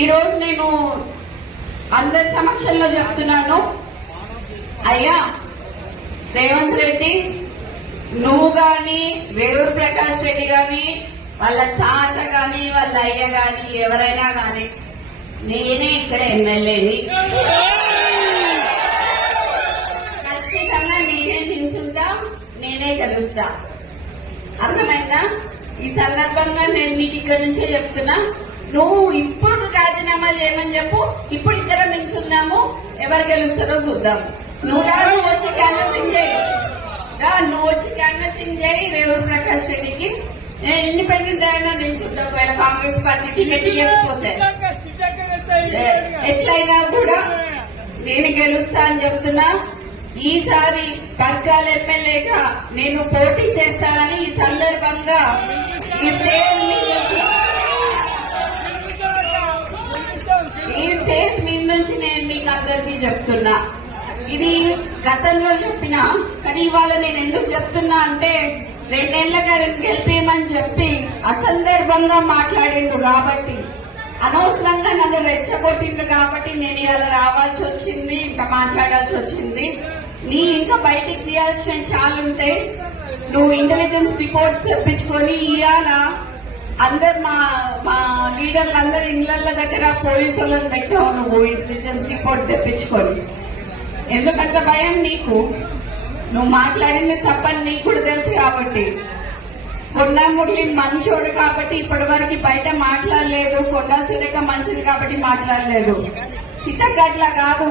ఈ రోజు నేను అందరి సమక్షంలో చెప్తున్నాను, అయ్యా రేవంత్ రెడ్డి, నువ్వు గాని రేవూరు ప్రకాష్ రెడ్డి గాని వాళ్ళ తాత గాని వాళ్ళ అయ్య గాని ఎవరైనా గాని నేనే ఇక్కడ ఎమ్మెల్యేని, ఖచ్చితంగా నేనే నిల్చుంటా, నేనే గెలుస్తా. అర్థమైందా? ఈ సందర్భంగా నేను నీకు ఇక్కడ నుంచే చెప్తున్నా, నువ్వు ఇప్పుడు రాజీనామా చేయమని చెప్పు, ఇప్పుడు ఇద్దరం నిల్చుందాము, ఎవరు గెలుస్తారో చూద్దాము. నువ్వు వచ్చి క్యాన్వసింగ్ చేయి, నువ్వు వచ్చి క్యాన్వసింగ్ చేయి రేవూరు ప్రకాష్ రెడ్డికి. నేను ఇండిపెండెంట్ అయినా నిల్చుంటా, ఒకవేళ కాంగ్రెస్ పార్టీ టికెట్ ఇవ్వకపోతే ఎట్లయినా కూడా నేను గెలుస్తా అని చెప్తున్నా. ఈసారి పర్కాల ఎమ్మెల్యేగా నేను పోటీ చేస్తానని ఈ సందర్భంగా ఈ స్టేజ్ మీద నుంచి నేను మీకు అందరికీ చెప్తున్నా. ఇది గతంలో చెప్పినా, కానీ ఇవాళ నేను ఎందుకు చెప్తున్నా అంటే 2 ఏళ్లుగా గెలిపేయమని చెప్పి అసందర్భంగా మాట్లాడిండు కాబట్టి, అనవసరంగా నన్ను రెచ్చగొట్టిండు కాబట్టి నేను ఇలా రావాల్సి వచ్చింది, ఇంకా మాట్లాడాల్సి వచ్చింది. నీ ఇంకా బయటికి తీయాల్సిన చాలా ఉంటాయి. నువ్వు ఇంటెలిజెన్స్ రిపోర్ట్స్ తెప్పించుకొని ఇవాళ అందరు మా లీడర్లు అందరు ఇళ్ల దగ్గర పోలీసులను పెట్టావు, నువ్వు ఇంటెలిజెన్స్ రిపోర్ట్ తెప్పించుకొని. ఎందుకంత భయం నీకు? నువ్వు మాట్లాడింది తప్పని నీకు కూడా తెలుసు కాబట్టి. కొండా మురళి మంచోడు కాబట్టి ఇప్పటి వరకు బయట మాట్లాడలేదు, కొండా సురేఖ మంచిది కాబట్టి మాట్లాడలేదు. చిత్తగట్ల కాదు.